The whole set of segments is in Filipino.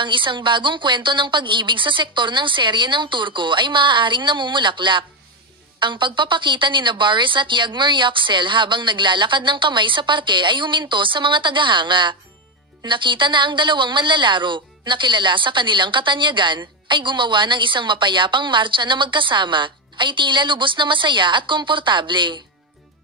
ang isang bagong kwento ng pag-ibig sa sektor ng serye ng Turko ay maaaring namumulaklak. Ang pagpapakita ni Boris at Yagmur Yüksel habang naglalakad ng kamay sa parke ay huminto sa mga tagahanga. Nakita na ang dalawang manlalaro, na kilala sa kanilang katanyagan, ay gumawa ng isang mapayapang marcha na magkasama, ay tila lubos na masaya at komportable.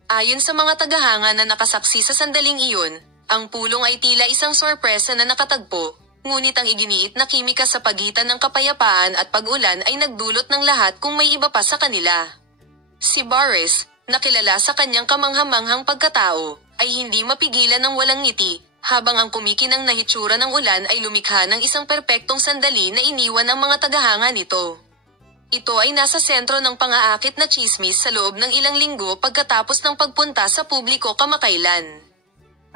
Ayon sa mga tagahanga na nakasaksi sa sandaling iyon, ang pulong ay tila isang sorpresa na nakatagpo, ngunit ang iginiit na kimika sa pagitan ng kapayapaan at pag-ulan ay nagdulot ng lahat kung may iba pa sa kanila. Si Boris, na kilala sa kanyang kamanghamanghang pagkatao, ay hindi mapigilan ng walang ngiti, habang ang kumikinang na hitsura ng ulan ay lumikha ng isang perpektong sandali na iniwan ng mga tagahanga nito. Ito ay nasa sentro ng pang-aakit na tsismis sa loob ng ilang linggo pagkatapos ng pagpunta sa publiko kamakailan.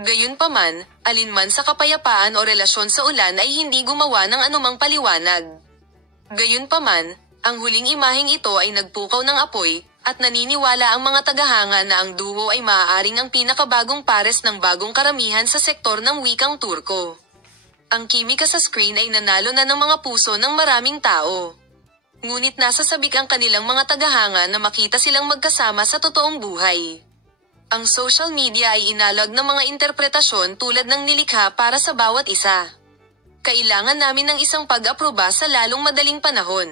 Gayunpaman, alinman sa kapayapaan o relasyon sa ulan ay hindi gumawa ng anumang paliwanag. Gayunpaman, ang huling imaheng ito ay nagpukaw ng apoy, at naniniwala ang mga tagahanga na ang duo ay maaaring ang pinakabagong pares ng bagong karamihan sa sektor ng wikang Turko. Ang kimika sa screen ay nanalo na ng mga puso ng maraming tao. Ngunit nasa sabik ang kanilang mga tagahanga na makita silang magkasama sa totoong buhay. Ang social media ay inalog ng mga interpretasyon tulad ng nilikha para sa bawat isa. Kailangan namin ng isang pag-aproba sa lalong madaling panahon.